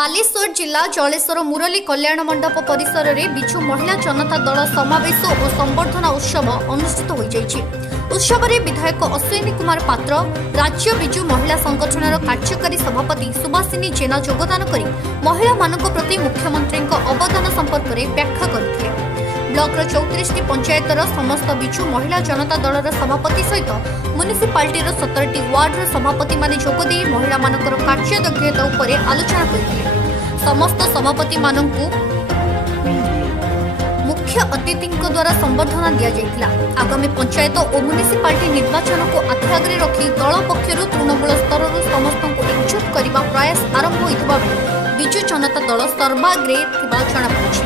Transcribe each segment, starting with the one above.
ବାଲେଶ୍ୱର ଜିଲ୍ଲା ଜଳେଶ୍ୱର ମୁରଲୀ କଲ୍ୟାଣ ମଣ୍ଡପ ପରିସରରେ ବିଜୁ ମହିଳା ଜନତା ଦଳ ସମାବେଶ ଓ ସମ୍ବର୍ଦ୍ଧନା ଉତ୍ସବ ଅନୁଷ୍ଠିତ ହୋଇଯାଇଛି। ଉତ୍ସବରେ ବିଧାୟକ ଅଶ୍ୱିନୀ କୁମାର ପାତ୍ର, ରାଜ୍ୟ ବିଜୁ ମହିଳା ସଂଗଠନର କାର୍ଯ୍ୟକାରୀ ସଭାପତି ସୁବାସିନୀ ଜେନା ଯୋଗଦାନ କରି ମହିଳାମାନଙ୍କ ପ୍ରତି ମୁଖ୍ୟମନ୍ତ୍ରୀଙ୍କ ଅବଦାନ ସମ୍ପର୍କରେ ବ୍ୟାଖ୍ୟା କରିଥିଲେ। ବ୍ଲକର 34ଟି ପଞ୍ଚାୟତର ସମସ୍ତ ବିଜୁ ମହିଳା ଜନତା ଦଳର ସଭାପତି ସହିତ ମ୍ୟୁନିସିପାଲିଟିର 17ଟି ୱାର୍ଡର ସଭାପତିମାନେ ଯୋଗଦେଇ ମହିଳାମାନଙ୍କର କାର୍ଯ୍ୟଦକ୍ଷତା ଉପରେ ଆଲୋଚନା କରିଥିଲେ। ସମସ୍ତ ସଭାପତିମାନଙ୍କୁ ମୁଖ୍ୟ ଅତିଥିଙ୍କ ଦ୍ୱାରା ସମ୍ବର୍ଦ୍ଧନା ଦିଆଯାଇଥିଲା। ଆଗାମୀ ପଞ୍ଚାୟତ ଓ ମ୍ୟୁନିସିପାଲିଟି ନିର୍ବାଚନକୁ ଆଖି ଆଗରେ ରଖି ଦଳ ପକ୍ଷରୁ ତୃଣମୂଳ ସ୍ତରରୁ ସମସ୍ତଙ୍କୁ ଏକଜୁଟ କରିବା ପ୍ରୟାସ ଆରମ୍ଭ ହୋଇଥିବା ବେଳେ ବିଜୁ ଜନତା ଦଳ ସର୍ବାଗ୍ରେ ଥିବା ଜଣାପଡ଼ିଛି।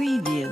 Preview.